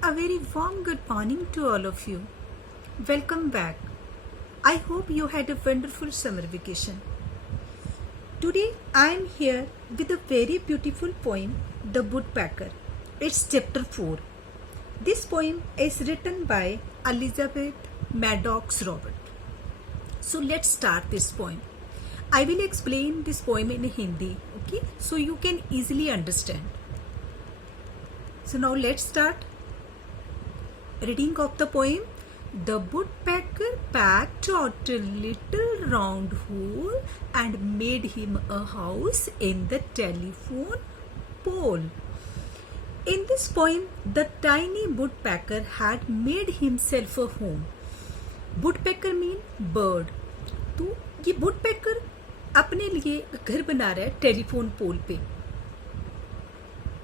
A very warm good morning to all of you. Welcome back. I hope you had a wonderful summer vacation. Today I am here with a very beautiful poem, The Woodpecker. It's chapter 4. This poem is written by Elizabeth Maddox Robert. So let's start this poem. I will explain this poem in Hindi, okay? So you can easily understand. So now let's start. Reading of the poem. The woodpecker pecked out a little round hole and made him a house in the telephone pole. In this poem, the tiny woodpecker had made himself a home. Woodpecker mean bird. तो ये woodpecker अपने लिए घर बना रहा है telephone पोल पे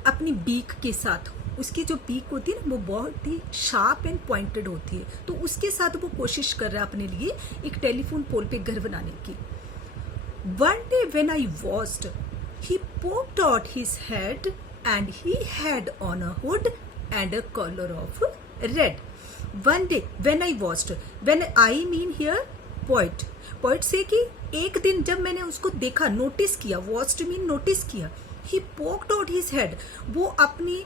अपनी बीक के साथ. उसकी जो बीक होती है ना वो बहुत ही शार्प एंड पॉइंटेड होती है, तो उसके साथ वो कोशिश कर रहा है अपने लिए एक टेलीफोन पोल पे घर बनाने की. One day when I watched he poked out his head and he had on a hood and a collar of red. One day when I watched, when I mean here poet. poet से कि एक दिन जब मैंने उसको देखा, notice किया, watched mean notice किया. he poked out his head, वो अपनी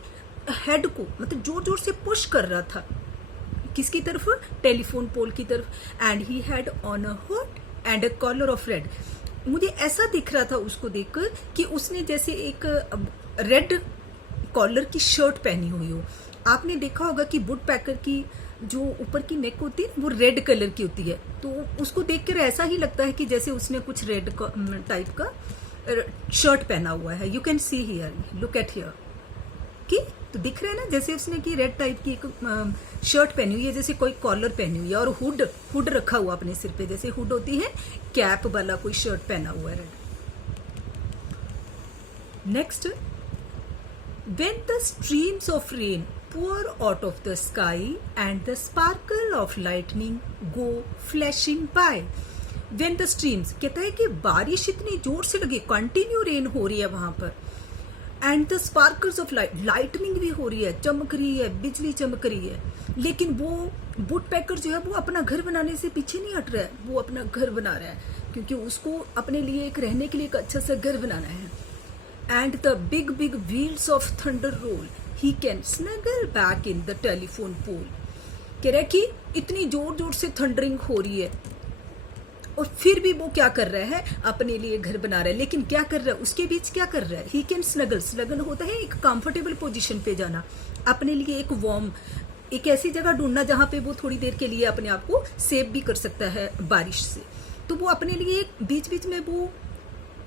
हेड को मतलब जोर जोर से पुश कर रहा था किसकी तरफ, टेलीफोन पोल की तरफ. And he had on a hood and a collar of red. मुझे ऐसा दिख रहा था उसको देखकर कि उसने जैसे एक रेड कॉलर की शर्ट पहनी हुई हो. आपने देखा होगा कि वुडपेकर की जो ऊपर की नेक होती है वो रेड कलर की होती है, तो उसको देखकर ऐसा ही लगता है कि जैसे उसने कुछ रेड टाइप का शर्ट पहना हुआ है. You can see here, look at here कि तो दिख रहा है ना जैसे उसने की रेड टाइप की एक शर्ट पहनी हुई है, जैसे कोई कॉलर पहनी हुई है और हुड रखा हुआ अपने सिर पे, जैसे हुड होती है कैप वाला कोई शर्ट पहना हुआ है red. Next. When the streams of rain pour out of the sky and the sparkle of lightning go flashing by. When the streams, कहता है कि बारिश इतनी जोर से लगी, कंटिन्यू रेन हो रही है वहां पर, and the sparkles of light, lightning भी हो रही है, चमक रही है, बिजली चमक रही है, लेकिन वो वुडपेकर जो है वो अपना घर बनाने से पीछे नहीं हट रहा है. वो अपना घर बना रहा है क्योंकि उसको अपने लिए एक रहने के लिए एक अच्छा सा घर बनाना है. And the big big wheels of thunder roll, he can snuggle back in the telephone pole. कह रहा है कि इतनी जोर जोर से थंडरिंग हो रही है और फिर भी वो क्या कर रहा है, अपने लिए घर बना रहा है. लेकिन क्या कर रहा है, उसके बीच क्या कर रहा है, ही कैन स्नगल. स्नगल होता है एक कंफर्टेबल पोजीशन पे जाना, अपने लिए एक वार्म, एक ऐसी जगह ढूंढना जहां पे वो थोड़ी देर के लिए अपने आप को सेव भी कर सकता है बारिश से. तो वो अपने लिए बीच बीच में वो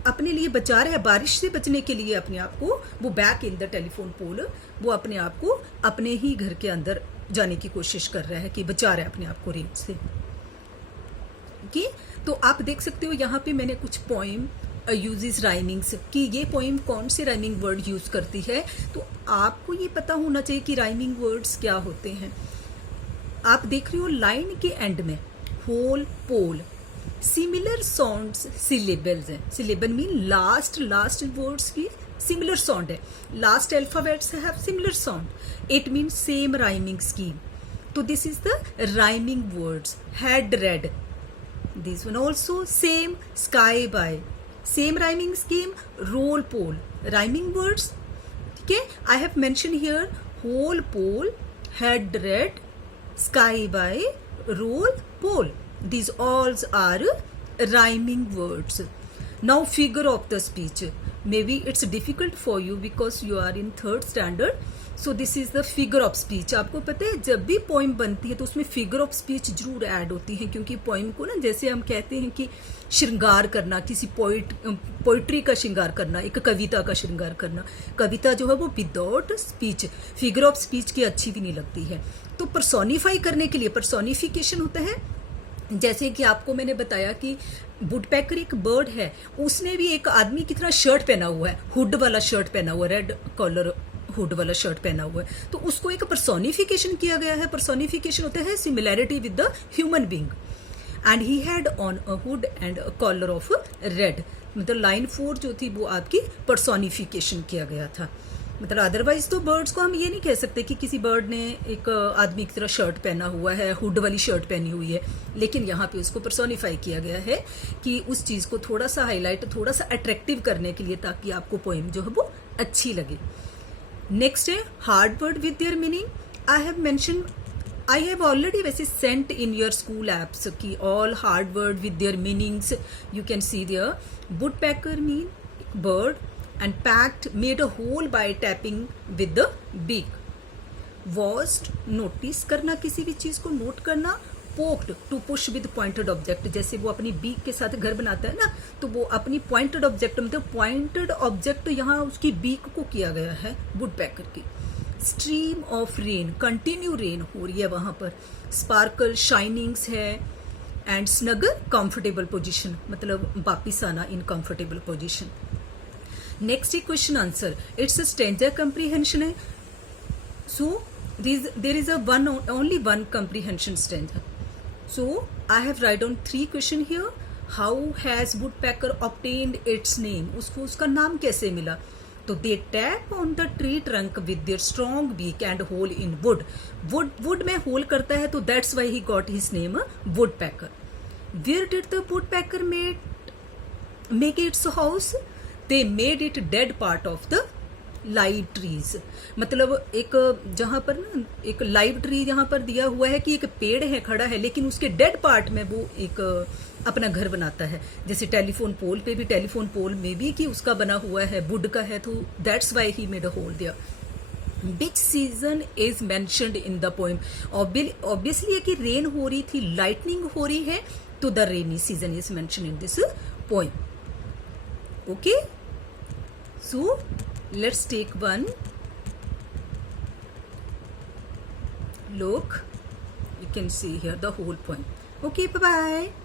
अपने लिए बचा रहा है, बारिश से बचने के लिए अपने आप को वो बैक इन द टेलीफोन पोल, वो अपने आप को अपने ही घर के अंदर जाने की कोशिश कर रहा है कि बचा रहा है अपने आप को रेन से. कि तो आप देख सकते हो यहाँ पे मैंने कुछ पोइम यूजेस राइमिंग्स कि ये पोइम कौन से राइमिंग वर्ड यूज करती है. तो आपको ये पता होना चाहिए कि राइमिंग वर्ड्स क्या होते हैं. आप देख रहे हो लाइन के एंड में whole pole, similar sounds syllables हैं. सिलेबल मीन लास्ट वर्ड्स की सिमिलर साउंड है. Last alphabets have similar sound, it mean same rhyming scheme. तो this is the rhyming words. Head red, this one also same, sky by, same rhyming scheme. Roll pole, rhyming words. ठीक है, I have mentioned here whole pole, head red, sky by, roll pole. These all are rhyming words. Now figure of the speech. Maybe it's difficult for you because you are in 3rd standard. So this is the figure of speech. आपको पता है जब भी poem बनती है तो उसमें figure of speech जरूर ऐड होती है, क्योंकि पोइम को ना जैसे हम कहते हैं कि श्रृंगार करना, किसी पोइट्री का श्रृंगार करना, एक कविता का श्रृंगार करना. कविता जो है वो without speech, figure of speech की अच्छी भी नहीं लगती है. तो पर्सोनिफाई करने के लिए पर्सोनिफिकेशन होता है. जैसे कि आपको मैंने बताया कि वुडपेकर एक बर्ड है, उसने भी एक आदमी की तरह शर्ट पहना हुआ है, हुड वाला शर्ट पहना हुआ है, रेड कॉलर हुड वाला शर्ट पहना हुआ है, तो उसको एक पर्सोनिफिकेशन किया गया है. पर्सोनिफिकेशन होता है similarity with the human being. And he had on a hood and a collar of red. मतलब लाइन 4 जो थी वो आपकी पर्सोनिफिकेशन किया गया था. मतलब अदरवाइज तो बर्ड्स को हम ये नहीं कह सकते कि किसी बर्ड ने एक आदमी की तरह शर्ट पहना हुआ है, हुड वाली शर्ट पहनी हुई है, लेकिन यहाँ पे उसको पर्सोनिफाई किया गया है कि उस चीज को थोड़ा सा हाईलाइट, थोड़ा सा अट्रैक्टिव करने के लिए, ताकि आपको पोएम जो है वो अच्छी लगे। नेक्स्ट है hard word with their meaning. I have already वैसे sent in your school apps की all hard word with their meanings you can see there. Woodpecker mean bird and packed, made a hole by tapping with the beak. Washed, notice करना, किसी भी चीज को note करना। poked, to push with pointed object, जैसे वो अपनी beak के साथ घर बनाता है ना, तो वो अपनी पॉइंटेड ऑब्जेक्ट, मतलब पॉइंटेड ऑब्जेक्ट यहाँ उसकी बीक को किया गया है वुडपेकर की। Stream of rain, continue rain हो रही है वहां पर। स्पार्कल, शाइनिंग्स है। एंड स्नगर, कंफर्टेबल पोजिशन, मतलब वापिस आना in comfortable position. Next question answer, it's a stanza comprehension है, so there is only one comprehension stanza. So I have write down 3 question here. How has woodpecker obtained its name? उसको उसका नाम कैसे मिला? तो they tap on the tree trunk with their strong beak and hole in wood. Wood में hole करता है, तो that's why he got his name woodpecker. Where did the woodpecker make its house? They made it dead part of the live trees, मतलब एक जहां पर ना एक लाइव ट्री जहां पर दिया हुआ है कि एक पेड़ है खड़ा है, लेकिन उसके डेड पार्ट में वो एक अपना घर बनाता है। जैसे टेलीफोन पोल पे भी, टेलीफोन पोल में भी कि उसका बना हुआ है, वुड का है, तो that's why he made a hole there. Which season is mentioned in the poem? Obviously है कि रेन हो रही थी, लाइटनिंग हो रही है, तो the rainy season is mentioned in this poem. Okay, so let's take one look. You can see here the whole poem. Okay, bye bye.